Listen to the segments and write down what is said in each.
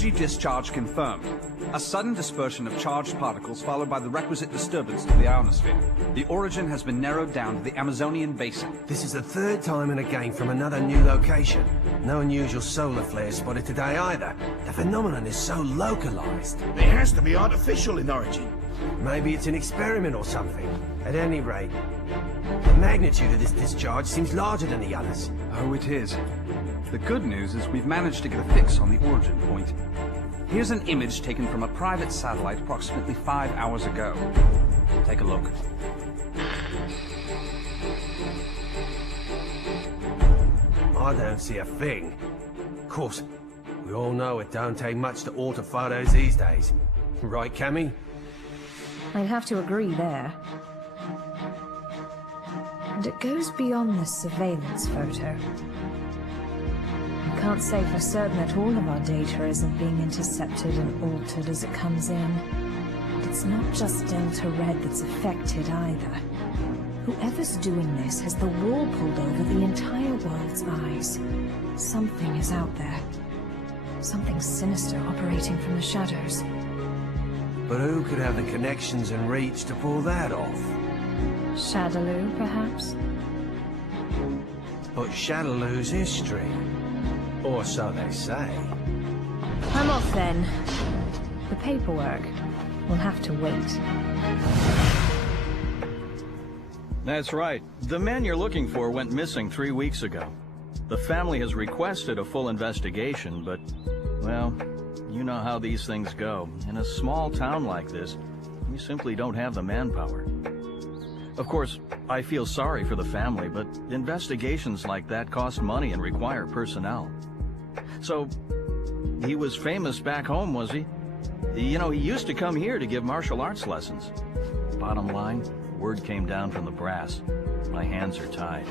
Energy discharge confirmed. A sudden dispersion of charged particles followed by the requisite disturbance to the ionosphere. The origin has been narrowed down to the Amazonian basin. This is the third time in a game from another new location. No unusual solar flares spotted today either. The phenomenon is so localized. It has to be artificial in origin. Maybe it's an experiment or something. At any rate, the magnitude of this discharge seems larger than the others. Oh, it is. The good news is we've managed to get a fix on the origin point. Here's an image taken from a private satellite approximately 5 hours ago. Take a look. I don't see a thing. Of course, we all know it don't take much to alter photos these days. Right, Cammy? I'd have to agree there. And it goes beyond the surveillance photo. I can't say for certain that all of our data isn't being intercepted and altered as it comes in. But it's not just Delta Red that's affected either. Whoever's doing this has the wool pulled over the entire world's eyes. Something is out there. Something sinister operating from the shadows. But who could have the connections and reach to pull that off? Shadaloo, perhaps? But Shadaloo's history. Or so they say. I'm off then. The paperwork will have to wait. That's right. The man you're looking for went missing 3 weeks ago. The family has requested a full investigation, but, well, you know how these things go. In a small town like this, we simply don't have the manpower. Of course, I feel sorry for the family, but investigations like that cost money and require personnel. So, he was famous back home, was he? You know, he used to come here to give martial arts lessons. Bottom line, word came down from the brass. My hands are tied.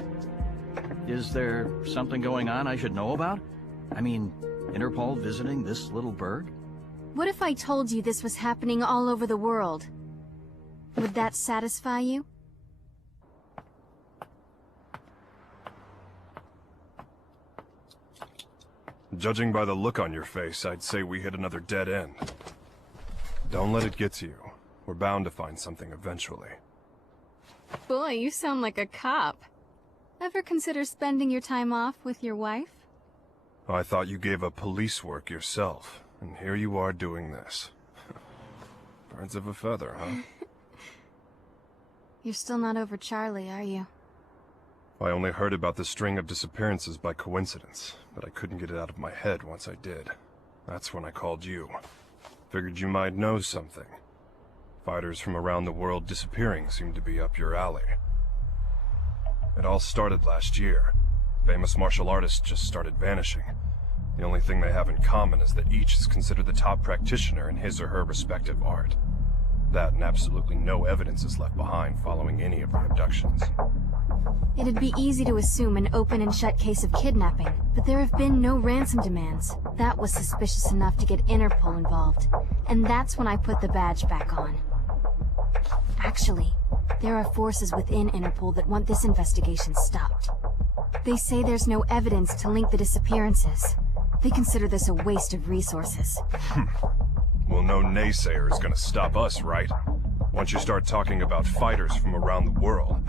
Is there something going on I should know about? I mean, Interpol visiting this little burg? What if I told you this was happening all over the world? Would that satisfy you? Judging by the look on your face, I'd say we hit another dead end. Don't let it get to you. We're bound to find something eventually. Boy, you sound like a cop. Ever consider spending your time off with your wife? I thought you gave up police work yourself, and here you are doing this. Birds of a feather, huh? You're still not over Charlie, are you? I only heard about the string of disappearances by coincidence, but I couldn't get it out of my head once I did. That's when I called you. Figured you might know something. Fighters from around the world disappearing seemed to be up your alley. It all started last year. Famous martial artists just started vanishing. The only thing they have in common is that each is considered the top practitioner in his or her respective art. That and absolutely no evidence is left behind following any of the abductions. It'd be easy to assume an open and shut case of kidnapping, but there have been no ransom demands. That was suspicious enough to get Interpol involved, and that's when I put the badge back on. Actually, there are forces within Interpol that want this investigation stopped. They say there's no evidence to link the disappearances. They consider this a waste of resources. Well, no naysayer is gonna stop us, right? Once you start talking about fighters from around the world,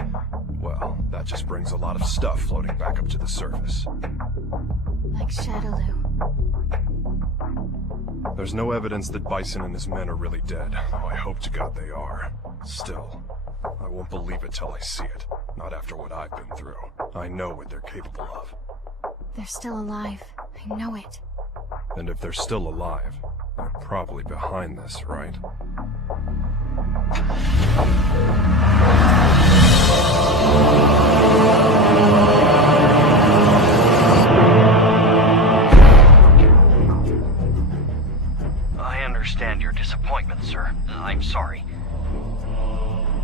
well, that just brings a lot of stuff floating back up to the surface. Like Shadaloo. There's no evidence that Bison and his men are really dead, though I hope to God they are. Still, I won't believe it till I see it. Not after what I've been through. I know what they're capable of. They're still alive. I know it. And if they're still alive, they're probably behind this, right? I understand your disappointment, sir. I'm sorry.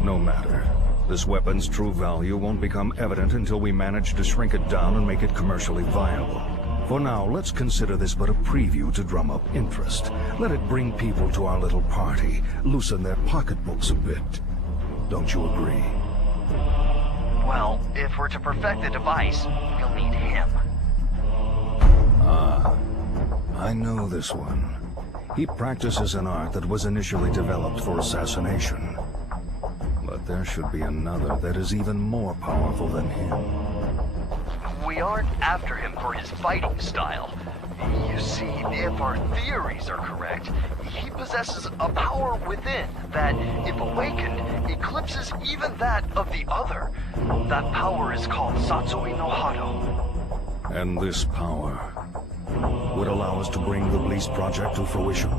No matter. This weapon's true value won't become evident until we manage to shrink it down and make it commercially viable. For now, let's consider this but a preview to drum up interest. Let it bring people to our little party, loosen their pocketbooks a bit. Don't you agree? Well, if we're to perfect the device, we'll need him. Ah, I know this one. He practices an art that was initially developed for assassination. But there should be another that is even more powerful than him. We aren't after him for his fighting style. You see, if our theories are correct, he possesses a power within that, if awakened, eclipses even that of the other. That power is called Satsui no Hado. And this power would allow us to bring the Bleast project to fruition?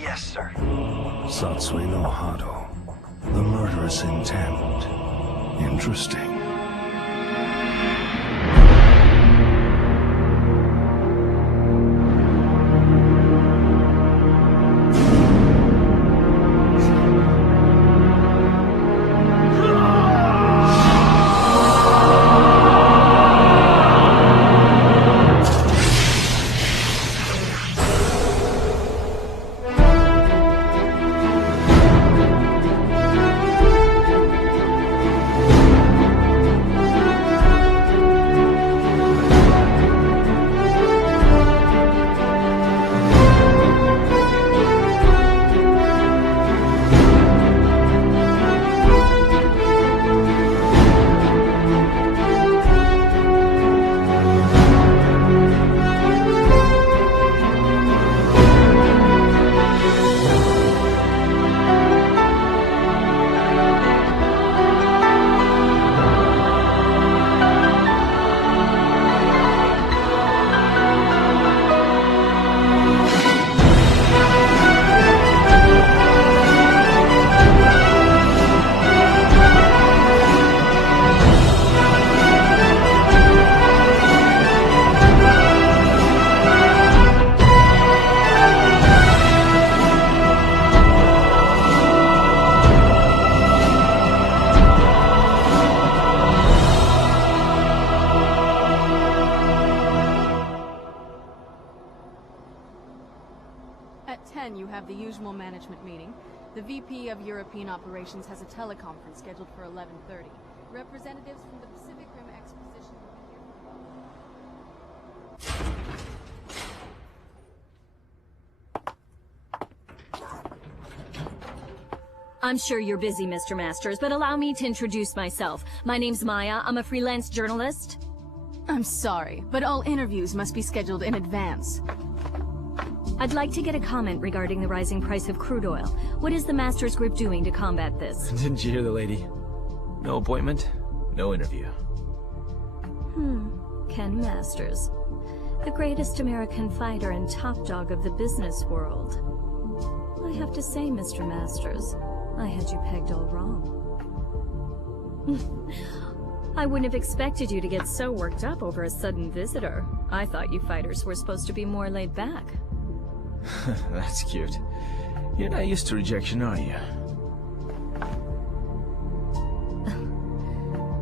Yes, sir. Satsui no Hado. The murderous intent. Interesting. At 10, you have the usual management meeting. The VP of European Operations has a teleconference scheduled for 11:30. Representatives from the Pacific Rim Exposition will be here. I'm sure you're busy, Mr. Masters, but allow me to introduce myself. My name's Maya. I'm a freelance journalist. I'm sorry, but all interviews must be scheduled in advance. I'd like to get a comment regarding the rising price of crude oil. What is the Masters Group doing to combat this? Didn't you hear the lady? No appointment, no interview. Ken Masters. The greatest American fighter and top dog of the business world. I have to say, Mr. Masters, I had you pegged all wrong. I wouldn't have expected you to get so worked up over a sudden visitor. I thought you fighters were supposed to be more laid back. That's cute. You're not used to rejection, are you?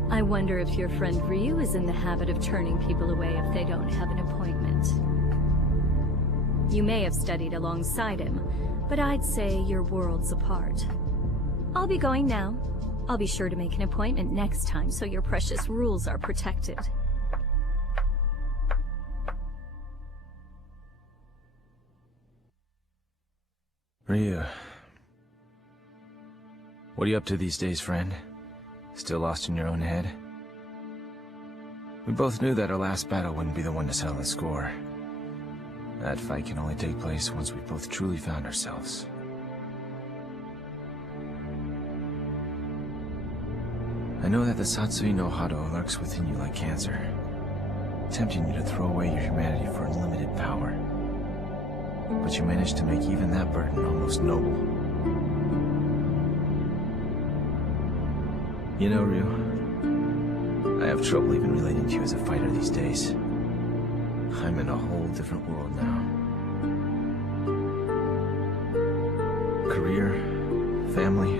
I wonder if your friend Ryu is in the habit of turning people away if they don't have an appointment. You may have studied alongside him, but I'd say you're worlds apart. I'll be going now. I'll be sure to make an appointment next time so your precious rules are protected. Ryu. What are you up to these days, friend? Still lost in your own head? We both knew that our last battle wouldn't be the one to settle the score. That fight can only take place once we've both truly found ourselves. I know that the Satsui no Hado lurks within you like cancer, tempting you to throw away your humanity for unlimited power. But you managed to make even that burden almost noble. You know, Ryu, I have trouble even relating to you as a fighter these days. I'm in a whole different world now. Career, family.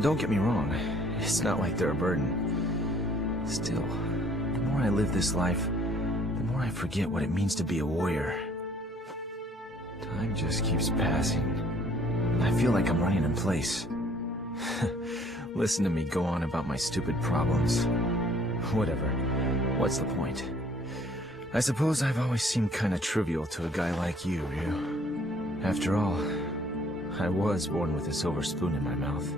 Don't get me wrong, it's not like they're a burden. Still, the more I live this life, the more I forget what it means to be a warrior. Time just keeps passing. I feel like I'm running in place. Listen to me go on about my stupid problems. Whatever. What's the point? I suppose I've always seemed kinda trivial to a guy like you, Ryu. After all, I was born with a silver spoon in my mouth.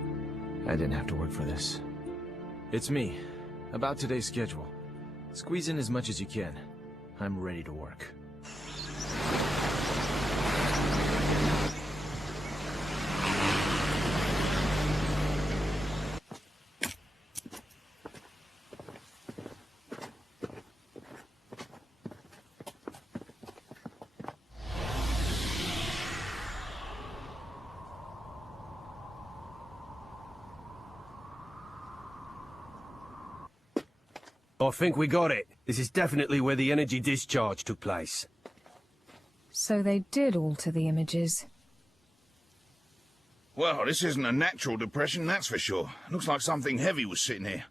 I didn't have to work for this. It's me. About today's schedule. Squeeze in as much as you can. I'm ready to work. I think we got it. This is definitely where the energy discharge took place. So they did alter the images. Well, this isn't a natural depression, that's for sure. Looks like something heavy was sitting here.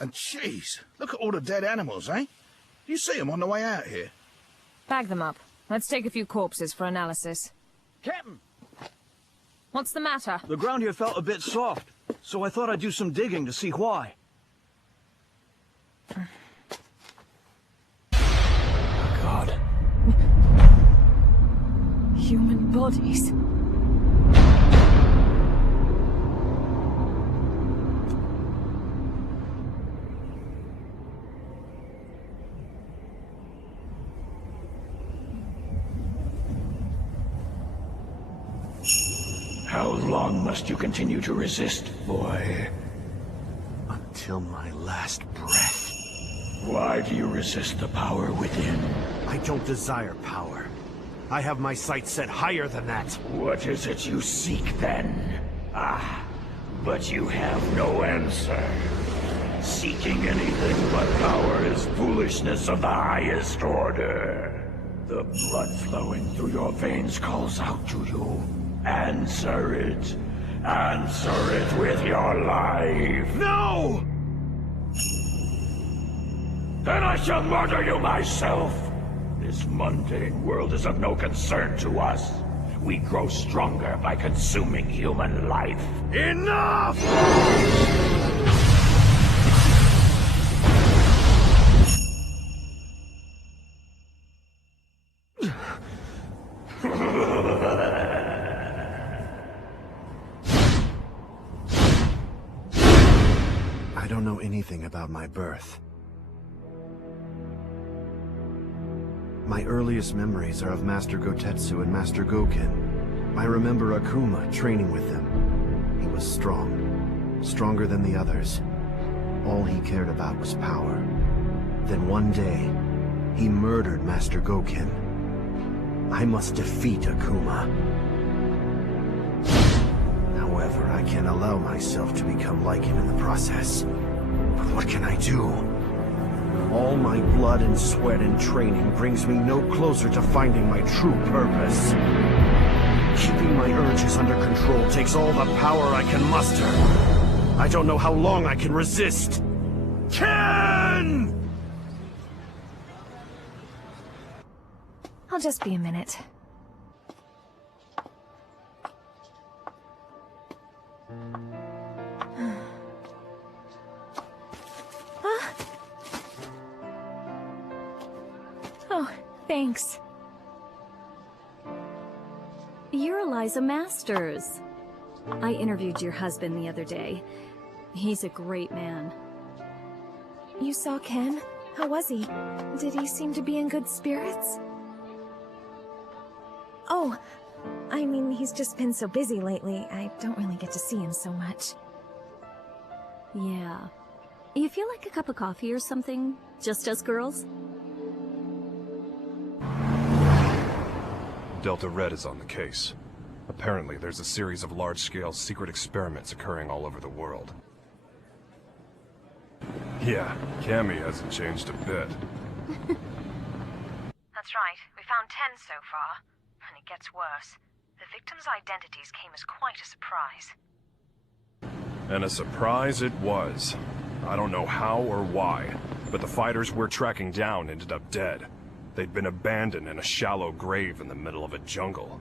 And jeez, look at all the dead animals, eh? You see them on the way out here? Bag them up. Let's take a few corpses for analysis. Captain! What's the matter? The ground here felt a bit soft, so I thought I'd do some digging to see why. Oh, God. Human bodies. How long must you continue to resist, boy? Until my last breath. Why do you resist the power within? I don't desire power. I have my sights set higher than that. What is it you seek, then? Ah, but you have no answer. Seeking anything but power is foolishness of the highest order. The blood flowing through your veins calls out to you. Answer it. Answer it with your life. No! Then I shall murder you myself. This mundane world is of no concern to us. We grow stronger by consuming human life. Enough! I don't know anything about my birth. My earliest memories are of Master Gotetsu and Master Goken. I remember Akuma training with them. He was strong, stronger than the others. All he cared about was power. Then one day, he murdered Master Goken. I must defeat Akuma. However, I can't allow myself to become like him in the process. But what can I do? All my blood and sweat and training brings me no closer to finding my true purpose. Keeping my urges under control takes all the power I can muster. I don't know how long I can resist. Ken! I'll just be a minute. Oh, thanks. You're Eliza Masters. I interviewed your husband the other day. He's a great man. You saw Ken? How was he? Did he seem to be in good spirits? Oh, I mean, he's just been so busy lately. I don't really get to see him so much. Yeah. You feel like a cup of coffee or something? Just us girls? Delta Red is on the case. Apparently, there's a series of large-scale secret experiments occurring all over the world. Yeah, Cammy hasn't changed a bit. That's right. We found 10 so far. And it gets worse. The victims' identities came as quite a surprise. And a surprise it was. I don't know how or why, but the fighters we're tracking down ended up dead. They'd been abandoned in a shallow grave in the middle of a jungle.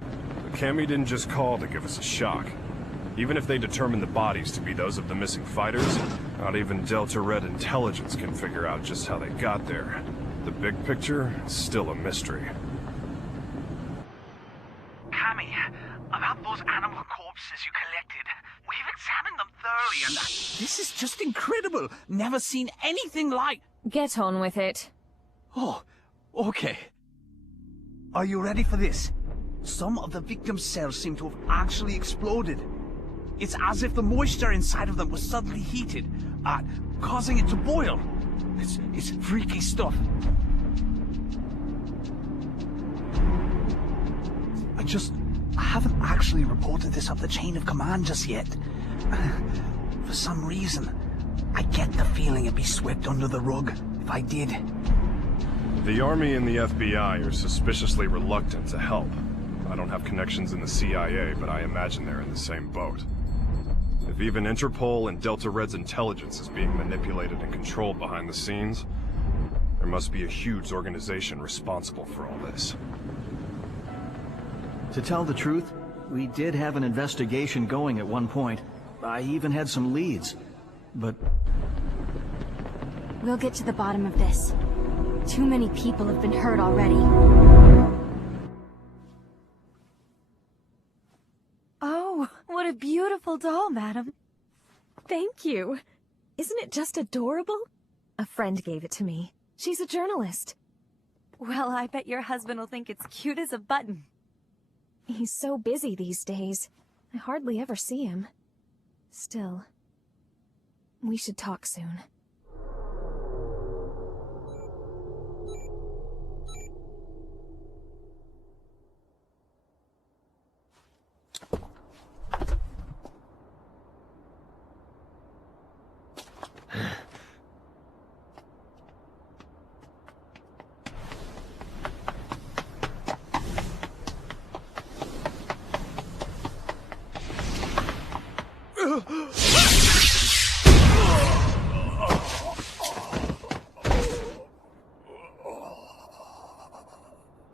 But Cammy didn't just call to give us a shock. Even if they determine the bodies to be those of the missing fighters, not even Delta Red intelligence can figure out just how they got there. The big picture is still a mystery. spectacle. Never seen anything like... Get on with it. Oh, okay. Are you ready for this? Some of the victims' cells seem to have actually exploded. It's as if the moisture inside of them was suddenly heated, causing it to boil. It's freaky stuff. I haven't actually reported this up the chain of command just yet. For some reason, I get the feeling it'd be swept under the rug if I did. The Army and the FBI are suspiciously reluctant to help. I don't have connections in the CIA, but I imagine they're in the same boat. If even Interpol and Delta Red's intelligence is being manipulated and controlled behind the scenes, there must be a huge organization responsible for all this. To tell the truth, we did have an investigation going at one point. I even had some leads, but... We'll get to the bottom of this. Too many people have been hurt already. Oh, what a beautiful doll, madam. Thank you. Isn't it just adorable? A friend gave it to me. She's a journalist. Well, I bet your husband will think it's cute as a button. He's so busy these days. I hardly ever see him. Still, we should talk soon.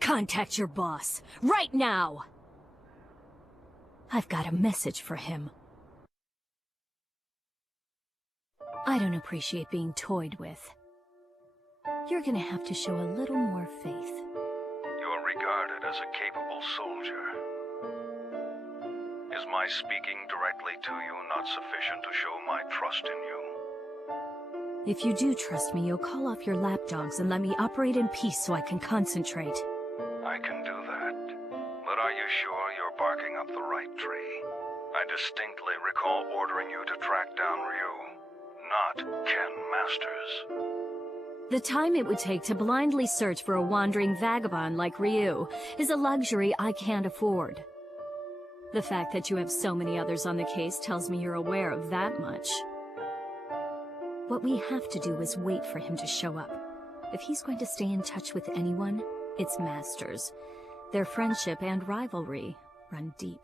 Contact your boss, right now! I've got a message for him. I don't appreciate being toyed with. You're gonna have to show a little more faith. You're regarded as a capable soldier. Is my speaking directly to you not sufficient to show my trust in you? If you do trust me, you'll call off your lapdogs and let me operate in peace so I can concentrate. I can do that. But are you sure you're barking up the right tree? I distinctly recall ordering you to track down Ryu, not Ken Masters. The time it would take to blindly search for a wandering vagabond like Ryu is a luxury I can't afford. The fact that you have so many others on the case tells me you're aware of that much. What we have to do is wait for him to show up. If he's going to stay in touch with anyone, it's Masters. Their friendship and rivalry run deep.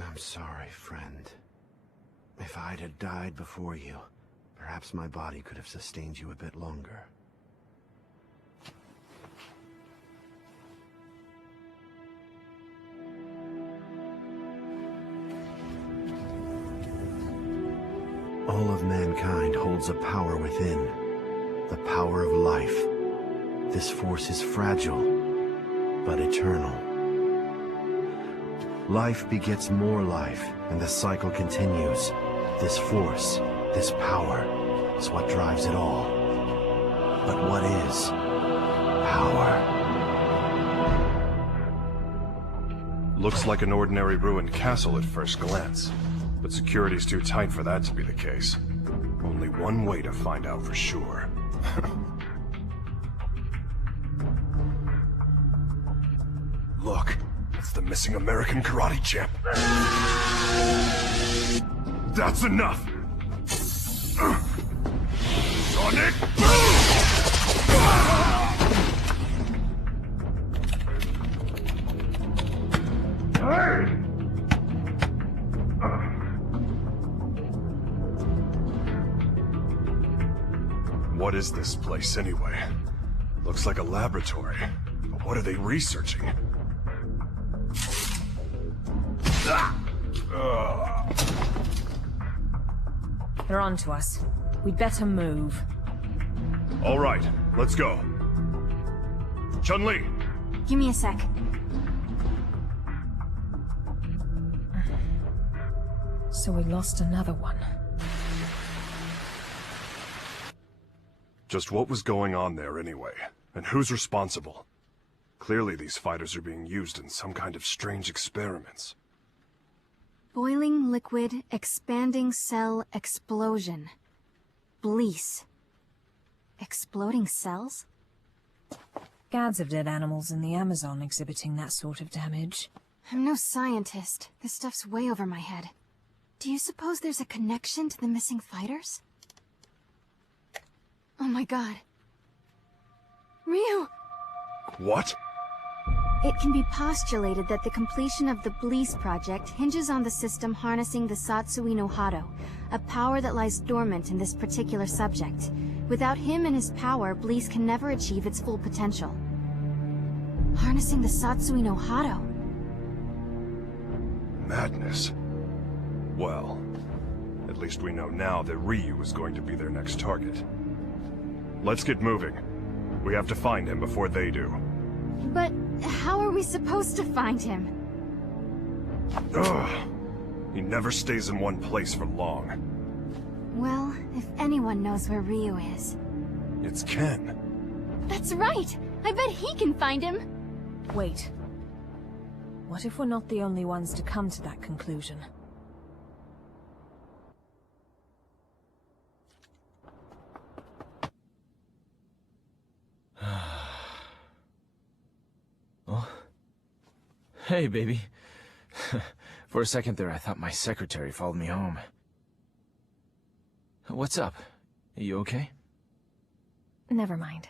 I'm sorry, friend. If I'd had died before you, perhaps my body could have sustained you a bit longer. All of mankind holds a power within, the power of life. This force is fragile, but eternal. Life begets more life, and the cycle continues. This force, this power, is what drives it all. But what is Looks like an ordinary ruined castle at first glance, but security's too tight for that to be the case. Only one way to find out for sure. Look, it's the missing American karate champ. That's enough! Sonic Boom! Hey! What is this place anyway? Looks like a laboratory. But what are they researching? They're on to us. We'd better move. All right, let's go. Chun-Li! Give me a sec. So we lost another one. Just what was going on there anyway? And who's responsible? Clearly these fighters are being used in some kind of strange experiments. Boiling liquid, expanding cell explosion. Blease. Exploding cells? Gads of dead animals in the Amazon exhibiting that sort of damage. I'm no scientist. This stuff's way over my head. Do you suppose there's a connection to the missing fighters? Oh my god. Ryu! What? It can be postulated that the completion of the Blease project hinges on the system harnessing the Satsui no Hado, a power that lies dormant in this particular subject. Without him and his power, Blease can never achieve its full potential. Harnessing the Satsui no Hado. Madness. Well, at least we know now that Ryu is going to be their next target. Let's get moving. We have to find him before they do. But how are we supposed to find him? Ugh. He never stays in one place for long. Well, if anyone knows where Ryu is... It's Ken. That's right! I bet he can find him! Wait. What if we're not the only ones to come to that conclusion? Oh. Hey, baby. For a second there, I thought my secretary followed me home. What's up? Are you okay? Never mind.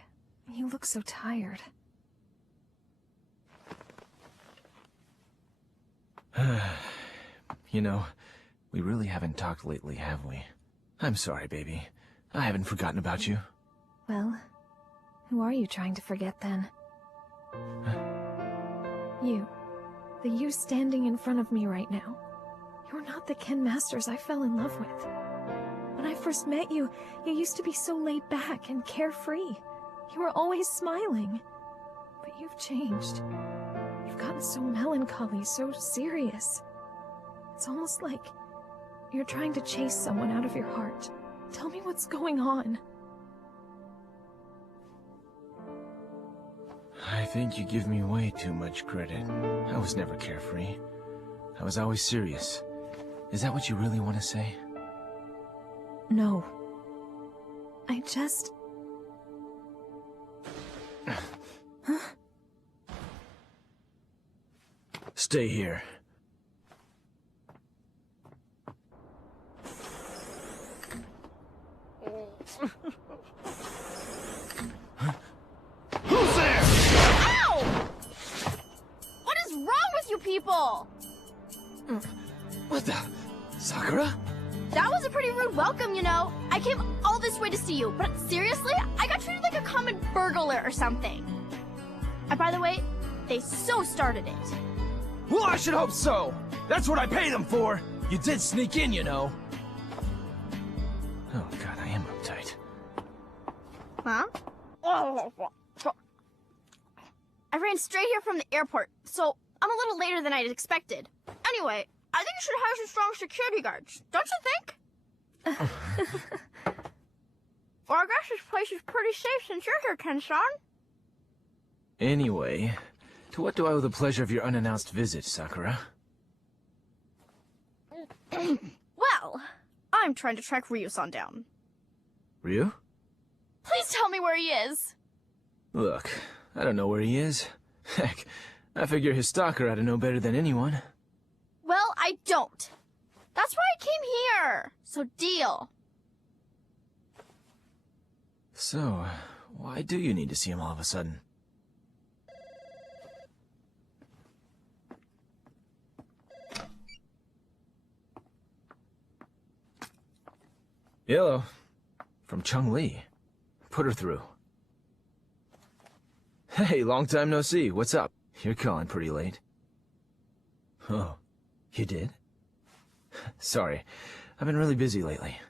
You look so tired. You know, we really haven't talked lately, have we? I'm sorry, baby. I haven't forgotten about you. Well, who are you trying to forget then? You. The you standing in front of me right now. You're not the Ken Masters I fell in love with. When I first met you, you used to be so laid back and carefree. You were always smiling. But you've changed. You've gotten so melancholy, so serious. It's almost like you're trying to chase someone out of your heart. Tell me what's going on. I think you give me way too much credit. I was never carefree. I was always serious. Is that what you really want to say? No. I just... Huh? Stay here. Who's there? Ow! What is wrong with you people? What the? Sakura? That was a pretty rude welcome, you know. I came all this way to see you, but seriously, I got treated like a common burglar or something. And by the way, they so started it. Well, I should hope so. That's what I pay them for. You did sneak in, you know. Oh god, I am uptight. Huh? I ran straight here from the airport, so I'm a little later than I'd expected. Anyway, I think you should hire some strong security guards, don't you think? Well, I guess this place is pretty safe since you're here, Ken-san. Anyway, to what do I owe the pleasure of your unannounced visit, Sakura? Well, I'm trying to track Ryu-san down. Ryu? Please tell me where he is! Look, I don't know where he is. Heck, I figure his stalker ought to know better than anyone. Well, I don't. That's why I came here. So deal. So, why do you need to see him all of a sudden? Hello. From Chung-Li. Put her through. Hey, long time no see. What's up? You're calling pretty late. Oh, you did? Sorry, I've been really busy lately.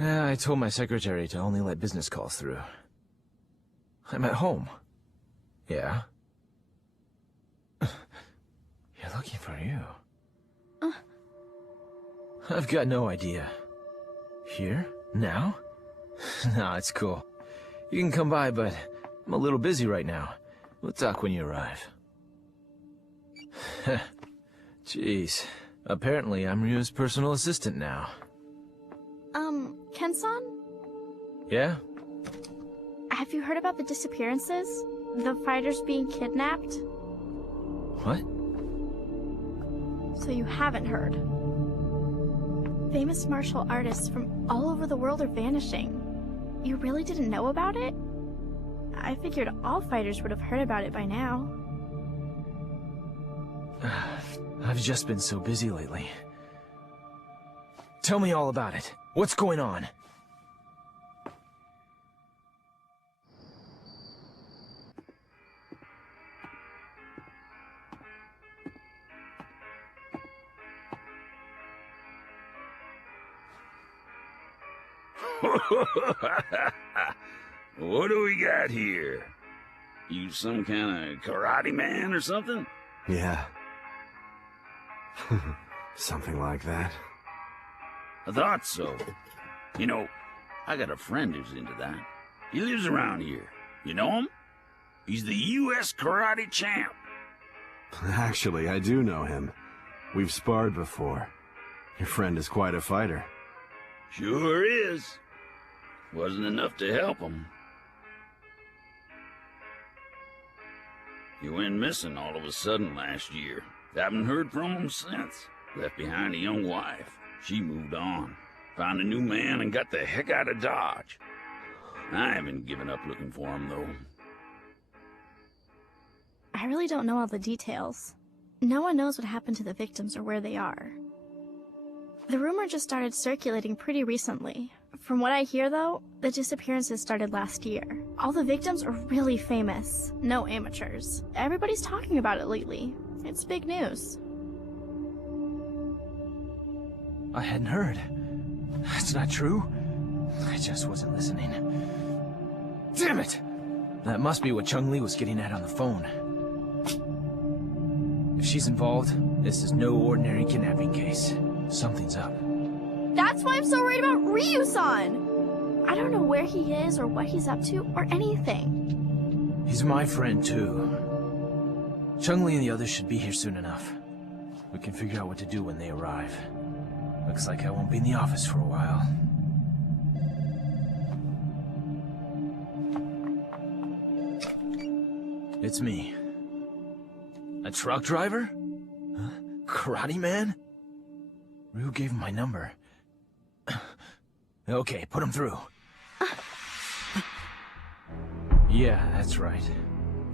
I told my secretary to only let business calls through. I'm at home. Yeah? You're looking for you. I've got no idea. Here? Now? Nah, it's cool. You can come by, but I'm a little busy right now. We'll talk when you arrive. Jeez. Apparently, I'm Ryu's personal assistant now. Ken-san? Yeah? Have you heard about the disappearances? The fighters being kidnapped? What? So you haven't heard. Famous martial artists from all over the world are vanishing. You really didn't know about it? I figured all fighters would have heard about it by now. I've just been so busy lately. Tell me all about it. What's going on? What do we got here? You some kind of karate man or something? Yeah. Something like that. I thought so. You know, I got a friend who's into that. He lives around here. You know him? He's the U.S. karate champ. Actually, I do know him. We've sparred before. Your friend is quite a fighter. Sure is. Wasn't enough to help him. He went missing all of a sudden last year. Haven't heard from him since. Left behind a young wife. She moved on. Found a new man and got the heck out of Dodge. I haven't given up looking for him, though. I really don't know all the details. No one knows what happened to the victims or where they are. The rumor just started circulating pretty recently. From what I hear, though, the disappearances started last year. All the victims are really famous. No amateurs. Everybody's talking about it lately. It's big news. I hadn't heard. That's not true. I just wasn't listening. Damn it! That must be what Chung-Li was getting at on the phone. If she's involved, this is no ordinary kidnapping case. Something's up. That's why I'm so worried about Ryu-san! I don't know where he is or what he's up to or anything. He's my friend, too. Chung-Li and the others should be here soon enough. We can figure out what to do when they arrive. Looks like I won't be in the office for a while. It's me. A truck driver? Huh? Karate man? Ryu gave him my number. Okay, put him through. Yeah, that's right.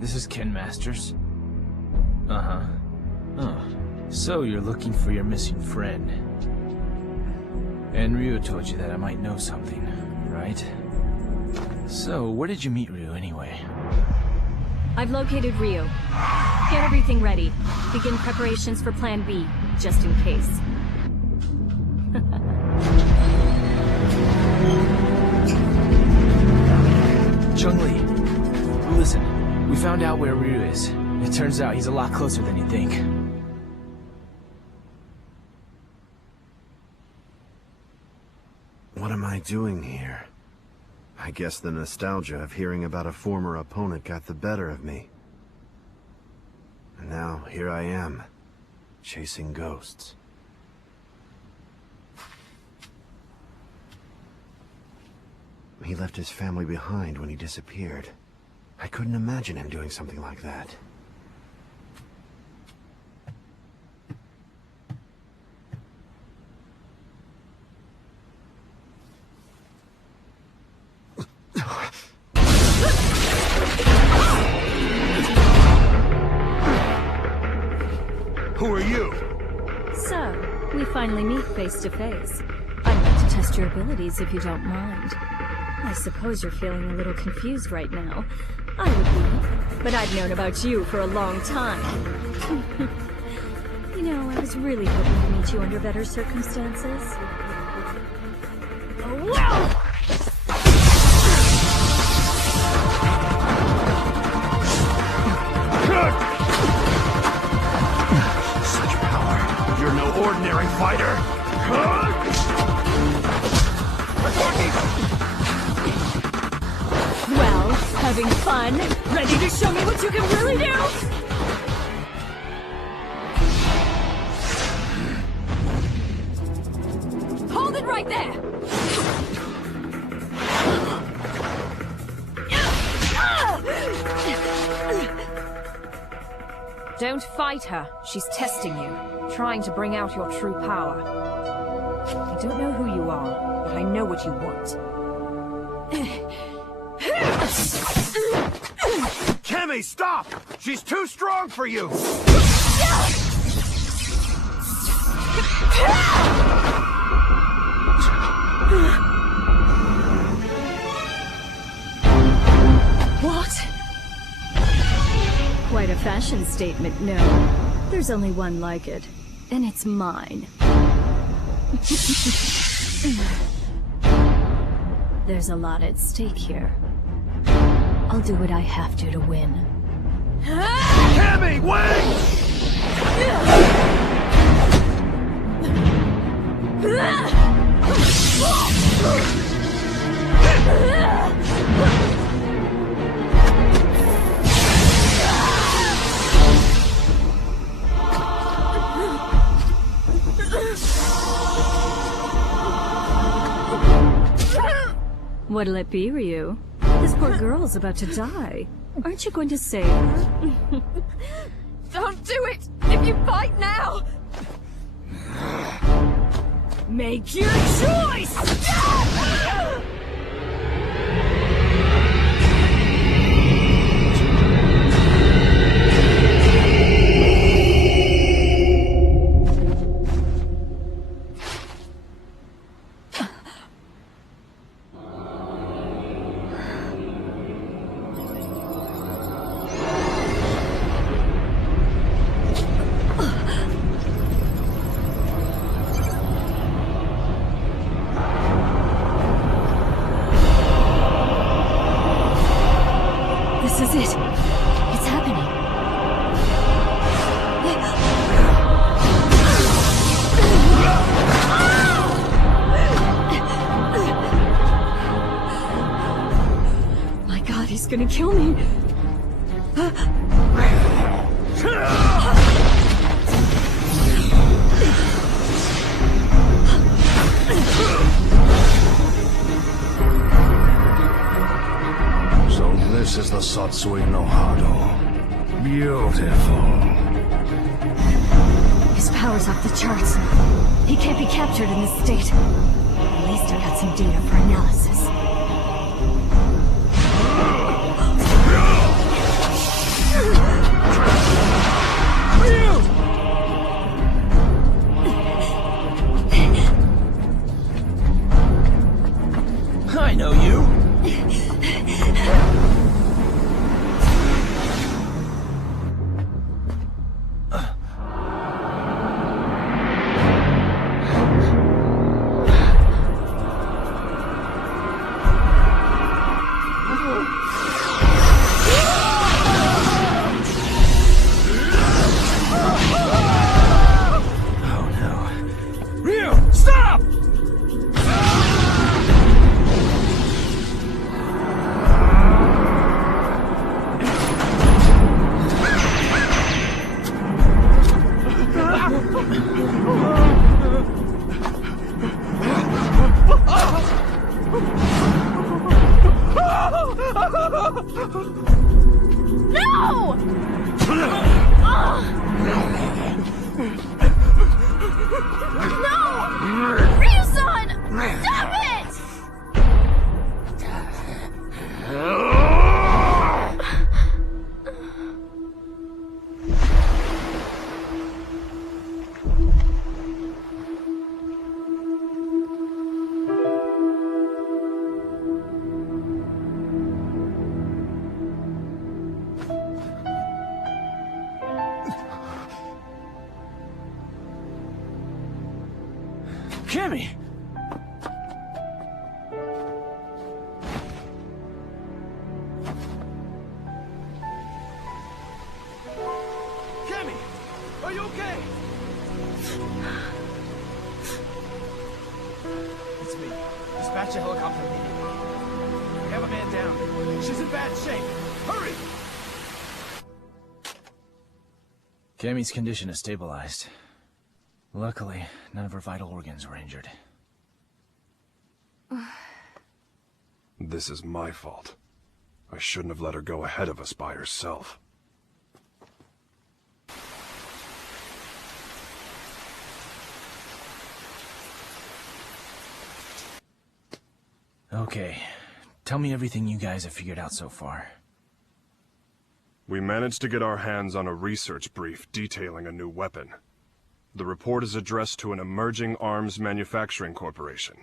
This is Ken Masters. Uh-huh. Oh, so you're looking for your missing friend. And Ryu told you that I might know something, right? So, where did you meet Ryu anyway? I've located Ryu. Get everything ready. Begin preparations for Plan B, just in case. Chung-Li, listen. We found out where Ryu is. It turns out he's a lot closer than you think. What am I doing here? I guess the nostalgia of hearing about a former opponent got the better of me. And now, here I am, chasing ghosts. He left his family behind when he disappeared. I couldn't imagine him doing something like that. Who are you? So, we finally meet face to face. I'd like to test your abilities if you don't mind. I suppose you're feeling a little confused right now. I would be, but I've known about you for a long time. You know, I was really hoping to meet you under better circumstances. Oh, wow! Such power. You're no ordinary fighter. Well, having fun? Ready to show me what you can really do? Hold it right there! Don't fight her. She's testing you, trying to bring out your true power. I don't know who you are, but I know what you want. Kemi, stop! She's too strong for you! What? Quite a fashion statement, no. There's only one like it, and it's mine. There's a lot at stake here. I'll do what I have to win. Kemi, wait! What'll it be, Ryu? This poor girl's about to die. Aren't you going to save her? Don't do it! If you fight now! Make your choice! This is it. It's happening. My God, he's gonna kill me. So this is the Satsui no Hado. Beautiful. His power's off the charts. He can't be captured in this state. At least I got some data for analysis. I know you. Kimmy! Kimmy! Are you okay? It's me. Dispatch a helicopter immediately. We have a man down. She's in bad shape. Hurry! Cammy's condition is stabilized. Luckily, none of her vital organs were injured. This is my fault. I shouldn't have let her go ahead of us by herself. Okay, tell me everything you guys have figured out so far. We managed to get our hands on a research brief detailing a new weapon. The report is addressed to an emerging arms manufacturing corporation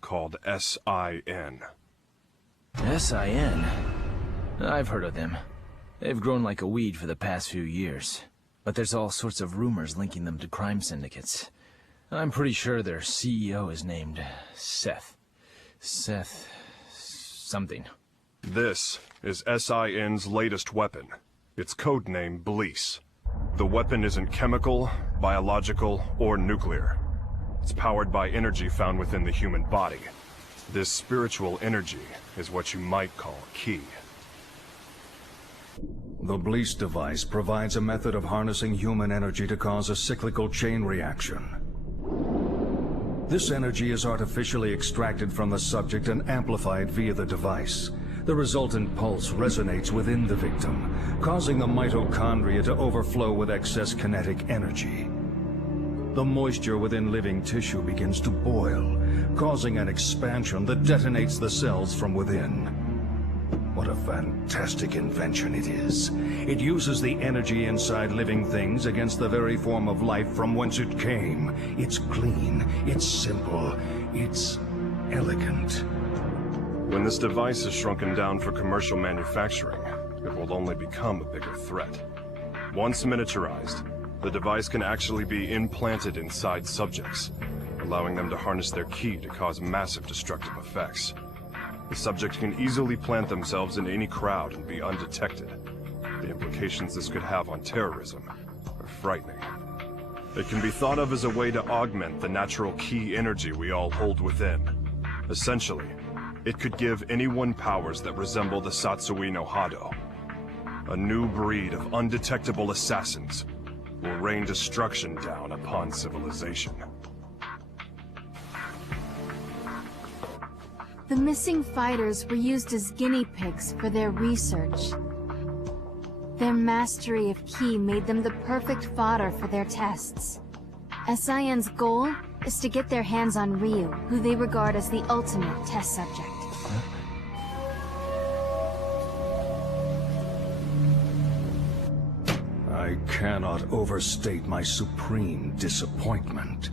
called SIN. SIN? I've heard of them. They've grown like a weed for the past few years. But there's all sorts of rumors linking them to crime syndicates. I'm pretty sure their CEO is named Seth. Seth... something. This is SIN's latest weapon. Its codename Bleece. The weapon isn't chemical, biological, or nuclear. It's powered by energy found within the human body. This spiritual energy is what you might call ki. The Bleece device provides a method of harnessing human energy to cause a cyclical chain reaction. This energy is artificially extracted from the subject and amplified via the device. The resultant pulse resonates within the victim, causing the mitochondria to overflow with excess kinetic energy. The moisture within living tissue begins to boil, causing an expansion that detonates the cells from within. What a fantastic invention it is. It uses the energy inside living things against the very form of life from whence it came. It's clean, it's simple, it's elegant. When this device is shrunken down for commercial manufacturing, it will only become a bigger threat. Once miniaturized, the device can actually be implanted inside subjects, allowing them to harness their ki to cause massive destructive effects. The subject can easily plant themselves in any crowd and be undetected. The implications this could have on terrorism are frightening. It can be thought of as a way to augment the natural ki energy we all hold within. Essentially, it could give anyone powers that resemble the Satsui no Hado. A new breed of undetectable assassins will rain destruction down upon civilization. The missing fighters were used as guinea pigs for their research. Their mastery of ki made them the perfect fodder for their tests. SIN's goal is to get their hands on Ryu, who they regard as the ultimate test subject. I cannot overstate my supreme disappointment.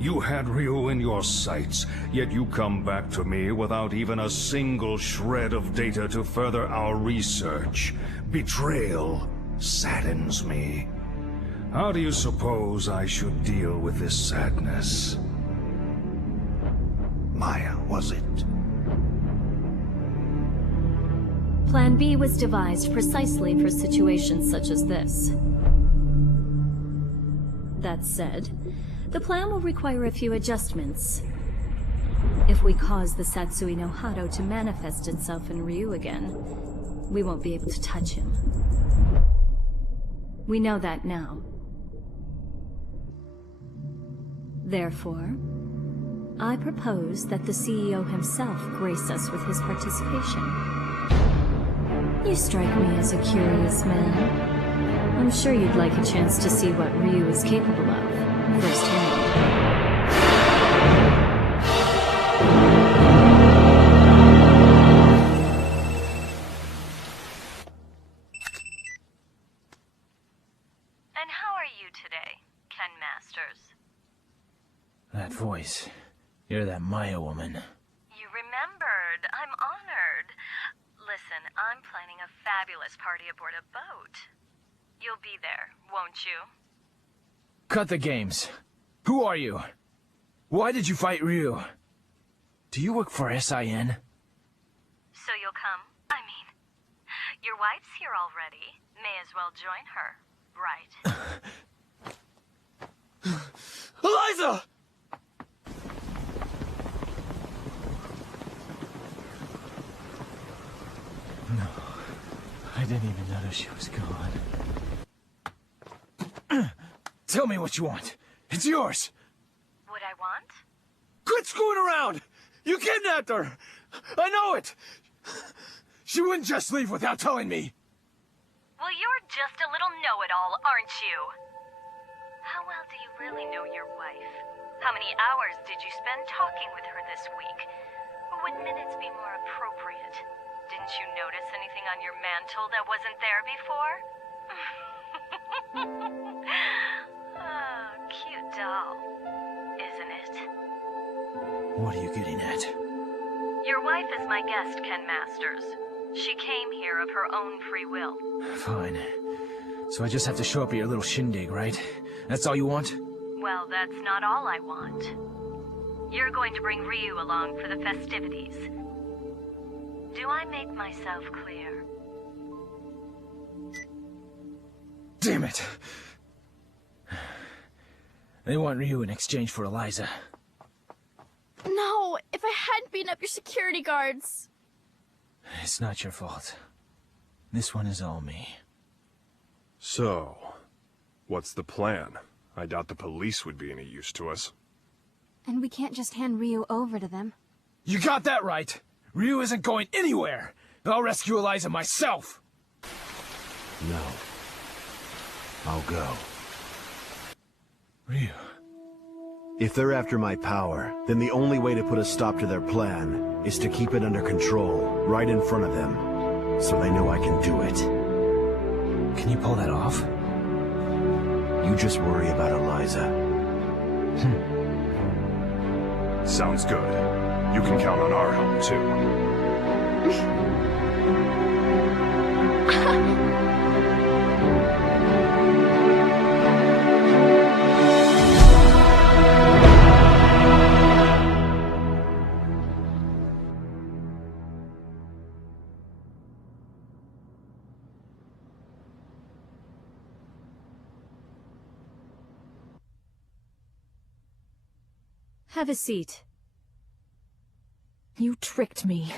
You had Ryu in your sights, yet you come back to me without even a single shred of data to further our research. Betrayal saddens me. How do you suppose I should deal with this sadness? Maya, was it? Plan B was devised precisely for situations such as this. That said, the plan will require a few adjustments. If we cause the Satsui no Hado to manifest itself in Ryu again, we won't be able to touch him. We know that now. Therefore, I propose that the CEO himself grace us with his participation. You strike me as a curious man. I'm sure you'd like a chance to see what Ryu is capable of, firsthand. And how are you today, Ken Masters? That voice. You're that Maya woman. You remembered. I'm honored. Listen, I'm planning a fabulous party aboard a boat. You'll be there, won't you? Cut the games. Who are you? Why did you fight Ryu? Do you work for SIN? So you'll come? I mean, your wife's here already. May as well join her, right? Eliza! No, I didn't even notice she was gone. Tell me what you want. It's yours. What I want? Quit screwing around! You kidnapped her! I know it! She wouldn't just leave without telling me. Well, you're just a little know-it-all, aren't you? How well do you really know your wife? How many hours did you spend talking with her this week? Or would minutes be more appropriate? Didn't you notice anything on your mantle that wasn't there before? Oh, cute doll, isn't it? What are you getting at? Your wife is my guest, Ken Masters. She came here of her own free will. Fine. So I just have to show up at your little shindig, right? That's all you want? Well, that's not all I want. You're going to bring Ryu along for the festivities. Do I make myself clear? Damn it! They want Ryu in exchange for Eliza. No, if I hadn't beaten up your security guards. It's not your fault. This one is all me. So, what's the plan? I doubt the police would be any use to us. And we can't just hand Ryu over to them. You got that right! Ryu isn't going anywhere! I'll rescue Eliza myself! No. I'll go. Ryu. If they're after my power, then the only way to put a stop to their plan is to keep it under control, right in front of them, so they know I can do it. Can you pull that off? You just worry about Eliza. Sounds good. You can count on our help, too. Have a seat. You tricked me.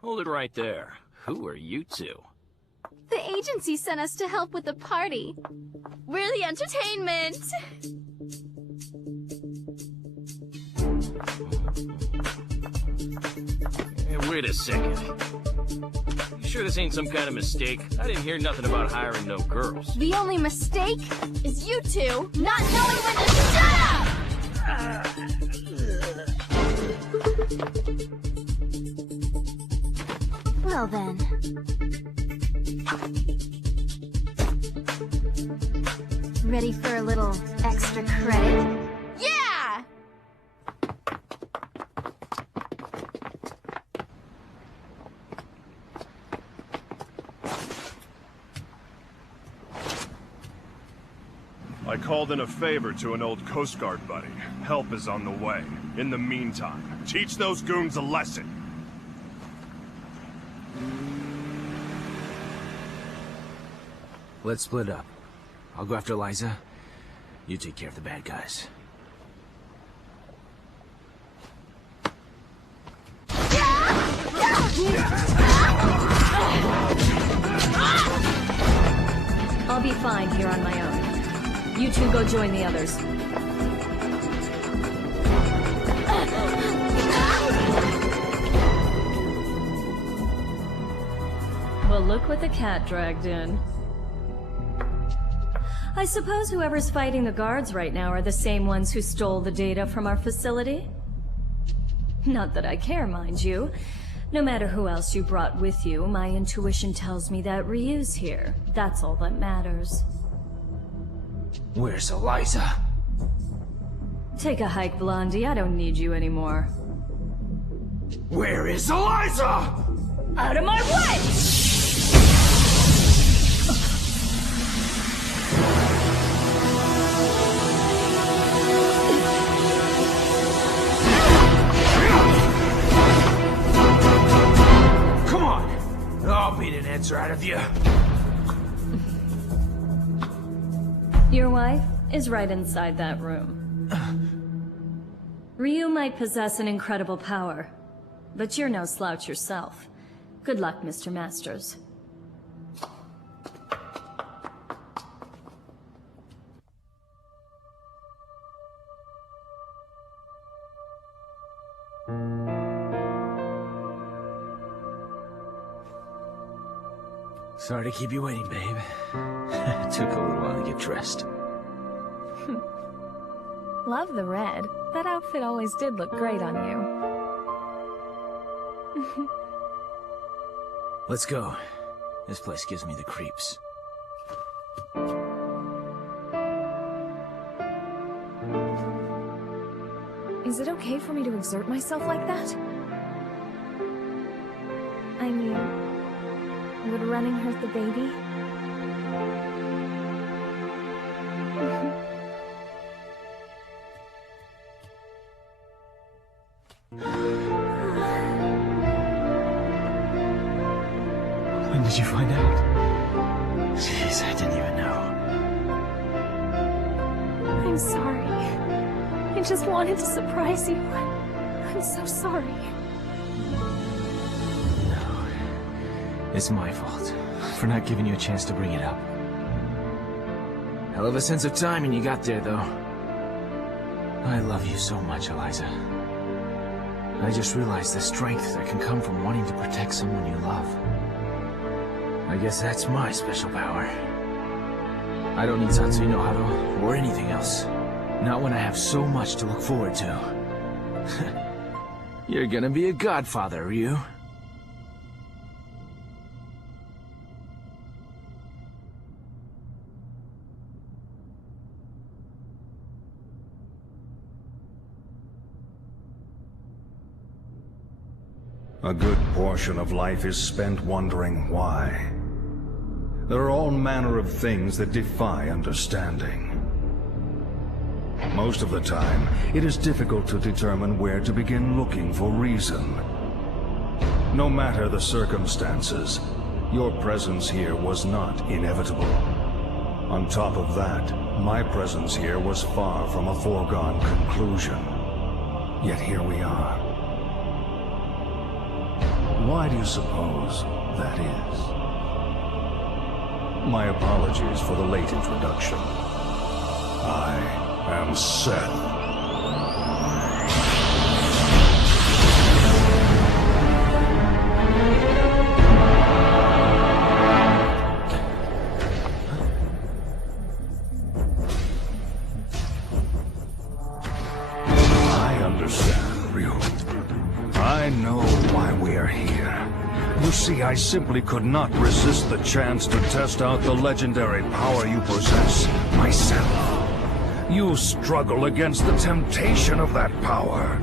Hold it right there. Who are you two? The agency sent us to help with the party. We're the entertainment! Hey, wait a second. You sure this ain't some kind of mistake? I didn't hear nothing about hiring no girls. The only mistake is you two not knowing when to shut up! Well then. Ready for a little extra credit? Yeah! I called in a favor to an old Coast Guard buddy. Help is on the way. In the meantime, teach those goons a lesson. Let's split up. I'll go after Eliza. You take care of the bad guys. I'll be fine here on my own. You two go join the others. Well, look what the cat dragged in. I suppose whoever's fighting the guards right now are the same ones who stole the data from our facility? Not that I care, mind you. No matter who else you brought with you, my intuition tells me that Ryu's here. That's all that matters. Where's Eliza? Take a hike, Blondie. I don't need you anymore. Where is Eliza? Out of my way! Come on! I'll beat an answer out of you. Your wife is right inside that room. Ryu might possess an incredible power, but you're no slouch yourself. Good luck, Mr. Masters. Sorry to keep you waiting, babe. It took a little while to get dressed. Love the red. That outfit always did look great on you. Let's go. This place gives me the creeps. Is it okay for me to exert myself like that? I mean, would running hurt the baby? When did you find out? Jeez, I didn't even know. I'm sorry. I just wanted to surprise you. I'm so sorry. No. It's my fault for not giving you a chance to bring it up. Hell of a sense of timing you got there, though. I love you so much, Eliza. I just realized the strength that can come from wanting to protect someone you love. I guess that's my special power. I don't need Satsui no Hado or anything else. Not when I have so much to look forward to. You're gonna be a godfather, Ryu. A good portion of life is spent wondering why. There are all manner of things that defy understanding. Most of the time, it is difficult to determine where to begin looking for reason. No matter the circumstances, your presence here was not inevitable. On top of that, my presence here was far from a foregone conclusion. Yet here we are. Why do you suppose that is? My apologies for the late introduction. I am Seth. I understand, Ryu. I know why we are here. You see, I simply could not resist the chance to test out the legendary power you possess myself. You struggle against the temptation of that power.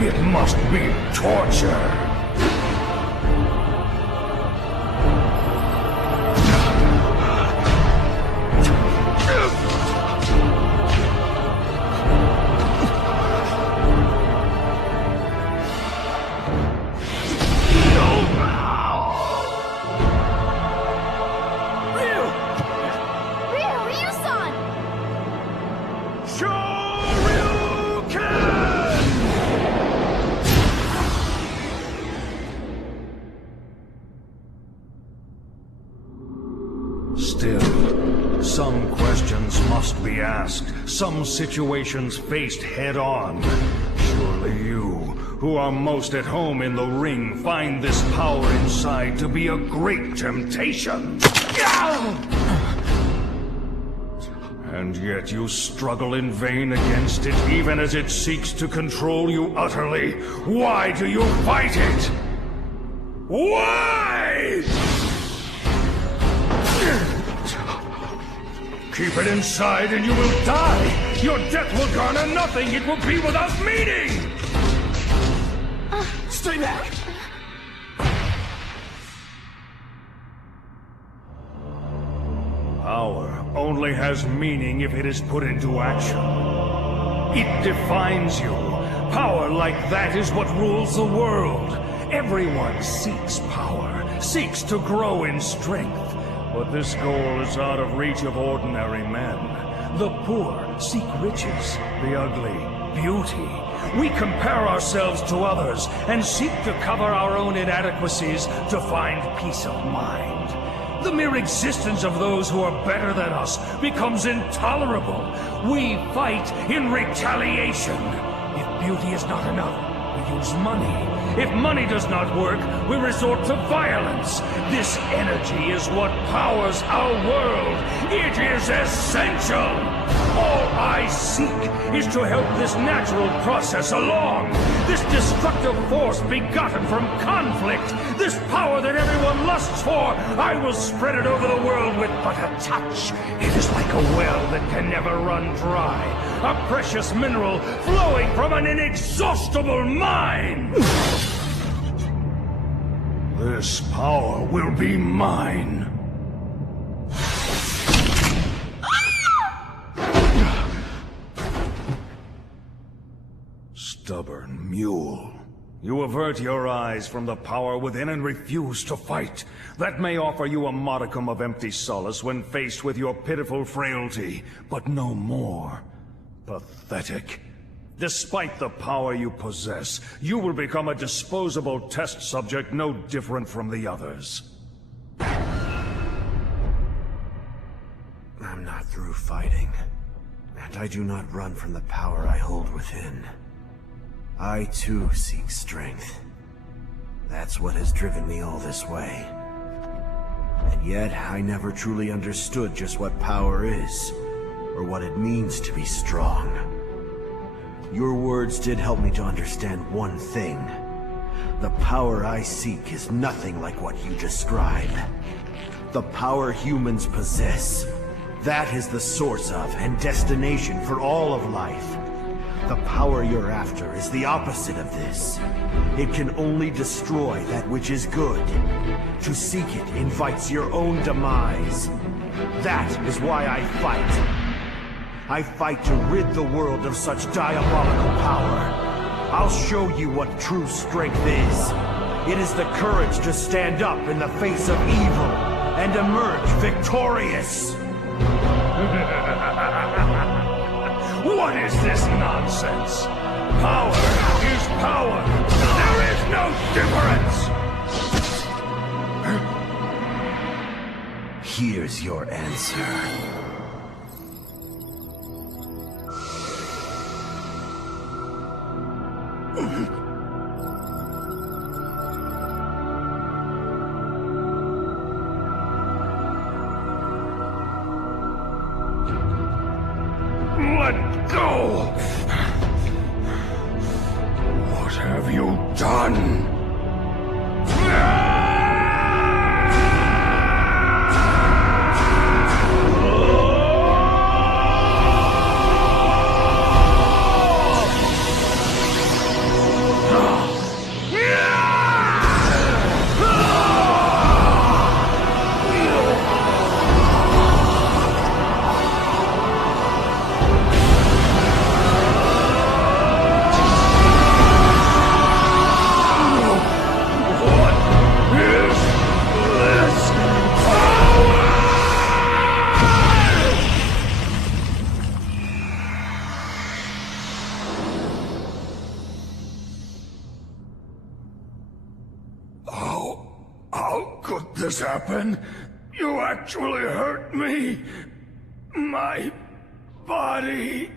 It must be torture. Still, some questions must be asked, some situations faced head-on. Surely you, who are most at home in the ring, find this power inside to be a great temptation. And yet you struggle in vain against it, even as it seeks to control you utterly. Why do you fight it? Why? Keep it inside and you will die! Your death will garner nothing! It will be without meaning! Stay back! Power only has meaning if it is put into action. It defines you. Power like that is what rules the world. Everyone seeks power, seeks to grow in strength. But this goal is out of reach of ordinary men. The poor seek riches, the ugly, beauty. We compare ourselves to others and seek to cover our own inadequacies to find peace of mind. The mere existence of those who are better than us becomes intolerable. We fight in retaliation. If beauty is not enough, we use money. If money does not work, we resort to violence. This energy is what powers our world. It is essential. All I seek is to help this natural process along. This destructive force begotten from conflict. This power that everyone lusts for. I will spread it over the world with but a touch. It is like a well that can never run dry. A precious mineral flowing from an inexhaustible mine. This power will be mine. Stubborn mule. You avert your eyes from the power within and refuse to fight. That may offer you a modicum of empty solace when faced with your pitiful frailty, but no more. Pathetic. Despite the power you possess, you will become a disposable test subject no different from the others. I'm not through fighting, and I do not run from the power I hold within. I too seek strength. That's what has driven me all this way. And yet, I never truly understood just what power is, or what it means to be strong. Your words did help me to understand one thing. The power I seek is nothing like what you describe. The power humans possess. That is the source of and destination for all of life. The power you're after is the opposite of this. It can only destroy that which is good. To seek it invites your own demise. That is why I fight. I fight to rid the world of such diabolical power. I'll show you what true strength is. It is the courage to stand up in the face of evil and emerge victorious. What is this nonsense? Power is power. There is no difference. Here's your answer. Let go! What have you done? How could this happen? You actually hurt me. My body.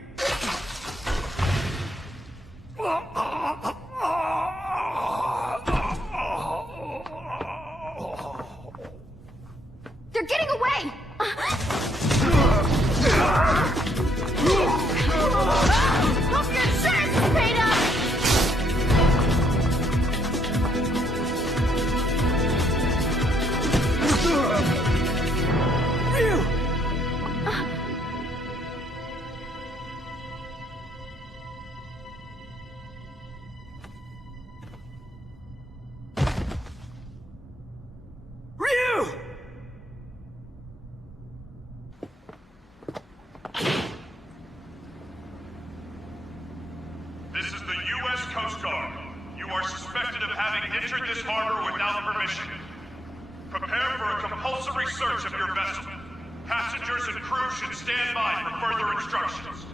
They're getting away! Hope your insurance is paid up! This is the U.S. Coast Guard. You are suspected of having entered this harbor without permission. Prepare for a compulsory search of your vessel. Passengers and crew should stand by for further instructions.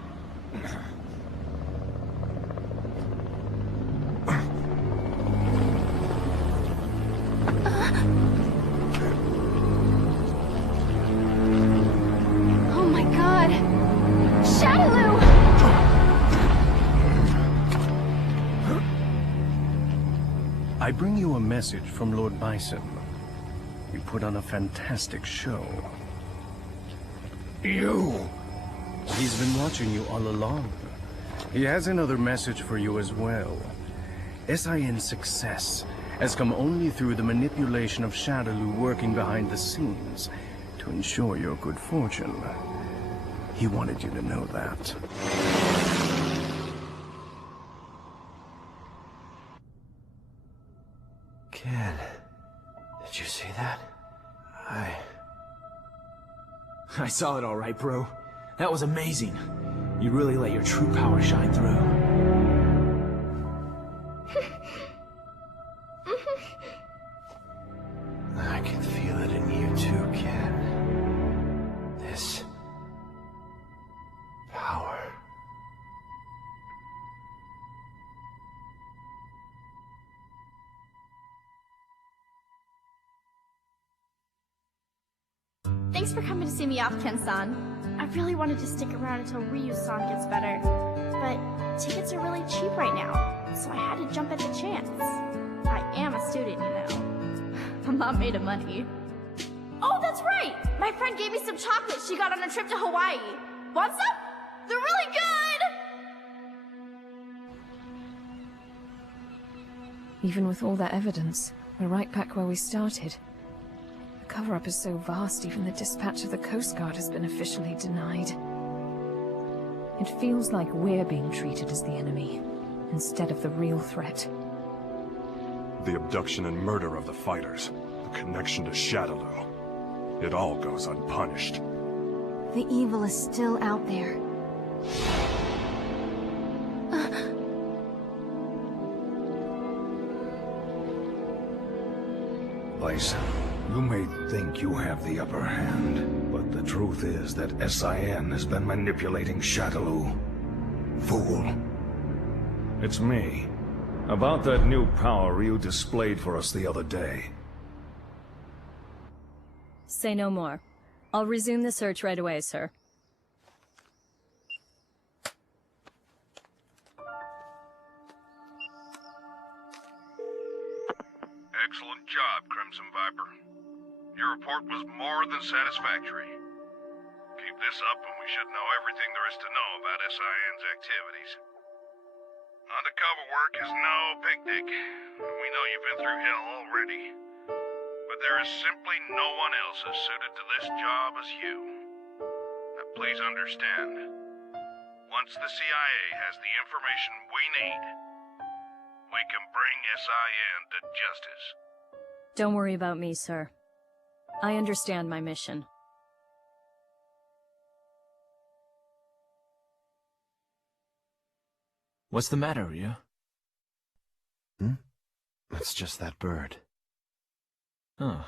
Oh my god! Shadaloo! I bring you a message from Lord Bison. You put on a fantastic show. You! He's been watching you all along. He has another message for you as well. SIN's success has come only through the manipulation of Shadaloo working behind the scenes to ensure your good fortune. He wanted you to know that. Ken, did you see that? I saw it all right, bro. That was amazing. You really let your true power shine through. I can feel it in you too, Ken. This power. Thanks for coming to see me off, Ken-san. I really wanted to stick around until Ryu-san gets better, but tickets are really cheap right now, so I had to jump at the chance. I am a student, you know. I'm not made of money. Oh, that's right! My friend gave me some chocolates she got on a trip to Hawaii. Want some? They're really good! Even with all that evidence, we're right back where we started. The cover-up is so vast, even the dispatch of the Coast Guard has been officially denied. It feels like we're being treated as the enemy, instead of the real threat. The abduction and murder of the fighters, the connection to Shadaloo. It all goes unpunished. The evil is still out there. Bison, you may think you have the upper hand, but the truth is that SIN has been manipulating Shadaloo. Fool. It's me. About that new power you displayed for us the other day. Say no more. I'll resume the search right away, sir. Excellent job, Crimson Viper. Your report was more than satisfactory. Keep this up and we should know everything there is to know about SIN's activities. Undercover work is no picnic. We know you've been through hell already. But there is simply no one else as suited to this job as you. Now please understand, once the CIA has the information we need, we can bring SIN to justice. Don't worry about me, sir. I understand my mission. What's the matter, Ryu? It's just that bird. Oh.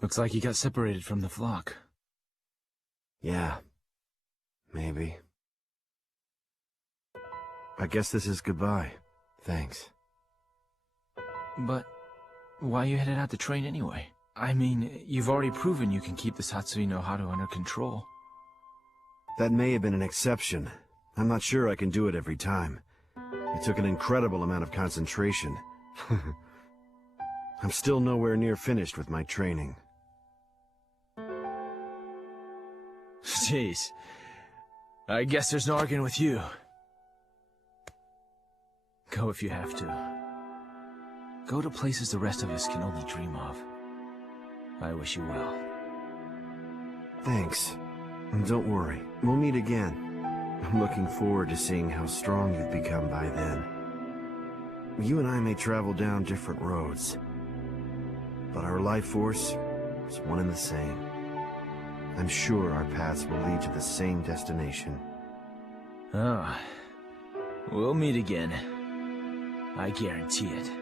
Looks like he got separated from the flock. Yeah. Maybe. I guess this is goodbye. Thanks. But why you headed out to train anyway? I mean, you've already proven you can keep the Satsui no Haru under control. That may have been an exception. I'm not sure I can do it every time. It took an incredible amount of concentration. I'm still nowhere near finished with my training. Jeez. I guess there's no arguing with you. Go if you have to. Go to places the rest of us can only dream of. I wish you well. Thanks. And don't worry, we'll meet again. I'm looking forward to seeing how strong you've become by then. You and I may travel down different roads, but our life force is one and the same. I'm sure our paths will lead to the same destination. Oh. We'll meet again. I guarantee it.